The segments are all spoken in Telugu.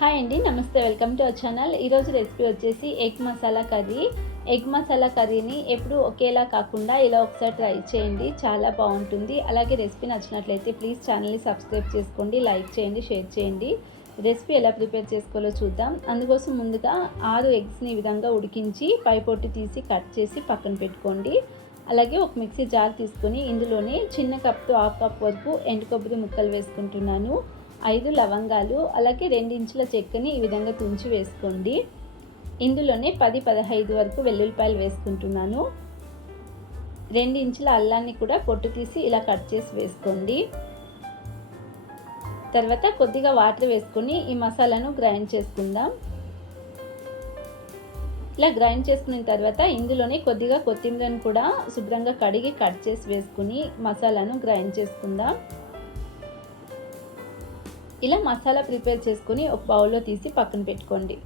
హాయ్ అండి నమస్తే వెల్కమ్ టు అవర్ ఛానల్. ఈరోజు రెసిపీ వచ్చేసి egg masala curry. Egg masala కర్రీని ఎప్పుడు ఒకేలా కాకుండా ఇలా ఒకసారి ట్రై చేయండి చాలా బాగుంటుంది. అలాగే రెసిపీ నచ్చినట్లయితే ప్లీజ్ ఛానల్ని సబ్స్క్రైబ్ చేసుకోండి లైక్ చేయండి షేర్ చేయండి. రెసిపీ ఎలా ప్రిపేర్ చేసుకోవాలో చూద్దాం. అందుకోసం ముందుగా ఆరు ఎగ్స్ని ఈ విధంగా ఉడికించి పై పొట్టి తీసి కట్ చేసి పక్కన పెట్టుకోండి. అలాగే ఒక మిక్సీ జార్ తీసుకొని ఇందులోనే చిన్న కప్తో హాఫ్ కప్ వరకు ఎండు కొబ్బరి ముక్కలు వేసుకుంటున్నాను. ఐదు లవంగాలు అలాగే రెండు ఇంచుల చెక్కని ఈ విధంగా తుంచి వేసుకోండి. ఇందులోనే పది పదహైదు వరకు వెల్లుల్లిపాయలు వేసుకుంటున్నాను. రెండు ఇంచుల అల్లాన్ని కూడా పొట్టు తీసి ఇలా కట్ చేసి వేసుకోండి. తర్వాత కొద్దిగా వాటర్ వేసుకొని ఈ మసాలాను గ్రైండ్ చేసుకుందాం. ఇలా గ్రైండ్ చేసుకున్న తర్వాత ఇందులోనే కొద్దిగా కొత్తిమీరను కూడా శుభ్రంగా కడిగి కట్ చేసి వేసుకుని మసాలాను గ్రైండ్ చేసుకుందాం. ఇలా మసాలా ప్రిపేర్ చేసుకుని ఒక బౌల్లో తీసి పక్కన పెట్టుకోండి.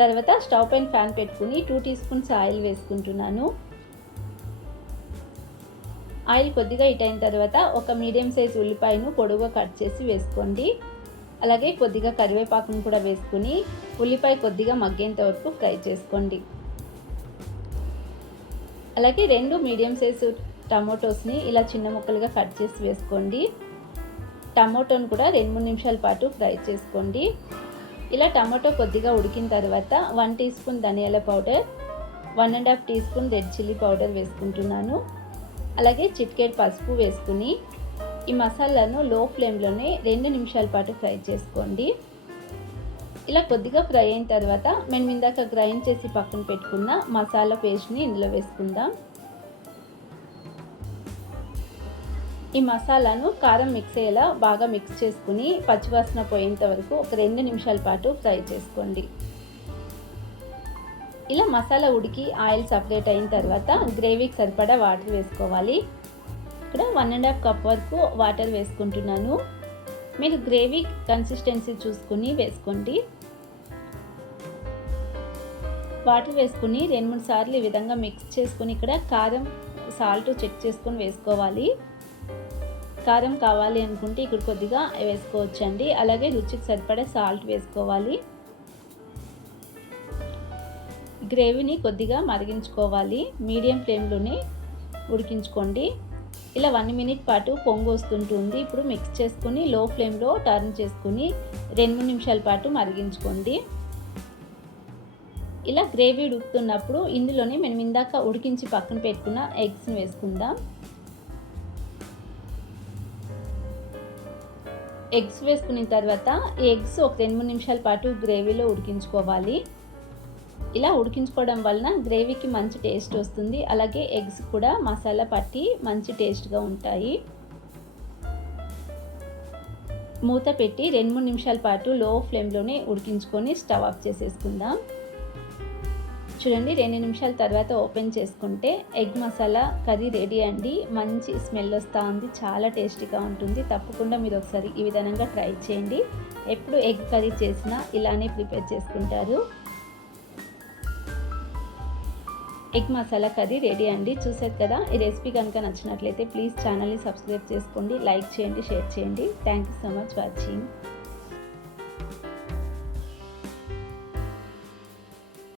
తర్వాత స్టవ్ పైన ఫ్యాన్ పెట్టుకుని టూ టీ స్పూన్స్ ఆయిల్ వేసుకుంటున్నాను. ఆయిల్ కొద్దిగా ఇట్ అయిన తర్వాత ఒక మీడియం సైజ్ ఉల్లిపాయను పొడుగుగా కట్ చేసి వేసుకోండి. అలాగే కొద్దిగా కరివేపాకును కూడా వేసుకుని ఉల్లిపాయ కొద్దిగా మగ్గేంత వరకు ఫ్రై చేసుకోండి. అలాగే రెండు మీడియం సైజు టమాటోస్ని ఇలా చిన్న ముక్కలుగా కట్ చేసి వేసుకోండి. టమాటోను కూడా రెండు మూడు నిమిషాల పాటు ఫ్రై చేసుకోండి. ఇలా టమాటో కొద్దిగా ఉడికిన తర్వాత వన్ టీ స్పూన్ ధనియాల powder one and half tea spoon red chilli powder వేసుకుంటున్నాను. అలాగే చిట్కేడ్ పసుపు వేసుకుని ఈ మసాలాను లో ఫ్లేమ్లోనే రెండు నిమిషాల పాటు ఫ్రై చేసుకోండి. ఇలా కొద్దిగా ఫ్రై అయిన తర్వాత మేము ఇందాక గ్రైండ్ చేసి పక్కన పెట్టుకున్న మసాలా పేస్ట్ని ఇందులో వేసుకుందాం. ఈ మసాలాను కారం మిక్స్ అయ్యేలా బాగా మిక్స్ చేసుకుని పచ్చివాసన పోయేంత వరకు ఒక రెండు నిమిషాల పాటు ఫ్రై చేసుకోండి. ఇలా మసాలా ఉడికి ఆయిల్ సపరేట్ అయిన తర్వాత గ్రేవీకి సరిపడా వాటర్ వేసుకోవాలి. ఇక్కడ వన్ అండ్ హాఫ్ కప్ వరకు వాటర్ వేసుకుంటున్నాను. మీరు గ్రేవీ కన్సిస్టెన్సీ చూసుకుని వేసుకోండి. వాటర్ వేసుకుని రెండు మూడు సార్లు ఈ విధంగా మిక్స్ చేసుకుని ఇక్కడ కారం సాల్ట్ చెక్ చేసుకొని వేసుకోవాలి. కారం కావాలి అనుకుంటే ఇక్కడ కొద్దిగా వేసుకోవచ్చండి. అలాగే రుచికి సరిపడే సాల్ట్ వేసుకోవాలి. గ్రేవీని కొద్దిగా మరిగించుకోవాలి. మీడియం ఫ్లేమ్లోనే ఉడికించుకోండి. ఇలా వన్ మినిట్ పాటు పొంగు వస్తుంటుంది ఇప్పుడు మిక్స్ చేసుకుని లో ఫ్లేమ్లో టర్న్ చేసుకుని రెండు మూడు నిమిషాల పాటు మరిగించుకోండి. ఇలా గ్రేవీ ఉడుకుతున్నప్పుడు ఇందులోనే మనం ఇందాక ఉడికించి పక్కన పెట్టుకున్న ఎగ్స్ని వేసుకుందాం. ఎగ్స్ వేసుకున్న తర్వాత ఈ ఎగ్స్ ఒక రెండు మూడు నిమిషాల పాటు గ్రేవీలో ఉడికించుకోవాలి. ఇలా ఉడికించుకోవడం వలన గ్రేవీకి మంచి టేస్ట్ వస్తుంది. అలాగే ఎగ్స్ కూడా మసాలా పట్టి మంచి టేస్ట్గా ఉంటాయి. మూత పెట్టి రెండు మూడు నిమిషాల పాటు లో ఫ్లేమ్లోనే ఉడికించుకొని స్టవ్ ఆఫ్ చేసేసుకుందాం. చూడండి రెండు నిమిషాల తర్వాత ఓపెన్ చేసుకుంటే ఎగ్ మసాలా కర్రీ రెడీ అండి. మంచి స్మెల్ వస్తూ ఉంది చాలా టేస్టీగా ఉంటుంది. తప్పకుండా మీరు ఒకసారి ఈ విధంగా ట్రై చేయండి. ఎప్పుడు ఎగ్ కర్రీ చేసినా ఇలానే ప్రిపేర్ చేసుకుంటారు. ఎగ్ మసాలా కర్రీ రెడీ అండి. చూసారు కదా ఈ రెసిపీ కనుక నచ్చినట్లయితే ప్లీజ్ ఛానల్ని సబ్స్క్రైబ్ చేసుకోండి లైక్ చేయండి షేర్ చేయండి. Thank you so much watching.